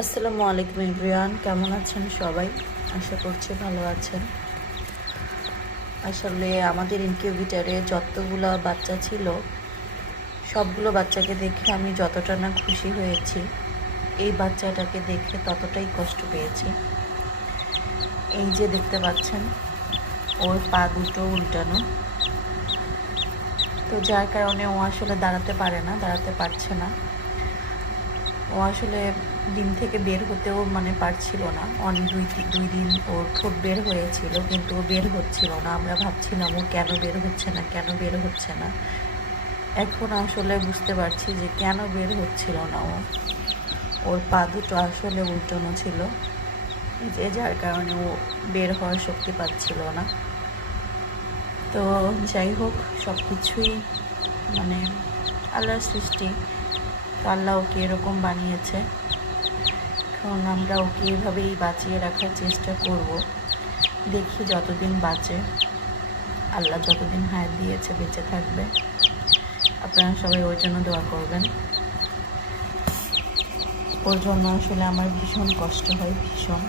আসসালামু আলাইকুম এভরিওয়ান, কেমন আছেন সবাই? আশা করছি ভালো আছেন। আসলে আমাদের ইনকিউবেটরে যতগুলো বাচ্চা ছিল, সবগুলো বাচ্চাকে দেখে আমি যতটা না খুশি হয়েছি, এই বাচ্চাটাকে দেখে ততটাই কষ্ট পেয়েছি। এই যে দেখতে পাচ্ছেন, ওর পা দুটো উল্টানো, তো যার কারণে ও আসলে দাঁড়াতে পারছে না। ও আসলে ডিম থেকে বের হতেও পারছিল না। অনেক দুই দিন ওর ঠোঁট বের হয়েছিল, কিন্তু ও বের হচ্ছিল না। আমরা ভাবছিলাম ও কেন বের হচ্ছে না। এখন আসলে বুঝতে পারছি যে কেন বের হচ্ছিল না ও। ওর পা দুটো আসলে উল্টানো ছিল, যে যার কারণে ও বের হওয়ার শক্তি পাচ্ছিল না। তো যাই হোক, সব কিছুই আল্লাহর সৃষ্টি। তো আল্লাহ ওকে এরকম বানিয়েছে। এখন আমরা ওকে এভাবেই বাঁচিয়ে রাখার চেষ্টা করব। দেখি যতদিন বাঁচে, আল্লাহ যতদিন হায়াত দিয়েছে বেঁচে থাকবে। আপনারা সবাই ওর জন্য দোয়া করবেন। ওর জন্য আসলে আমার ভীষণ কষ্ট হয়, ভীষণ।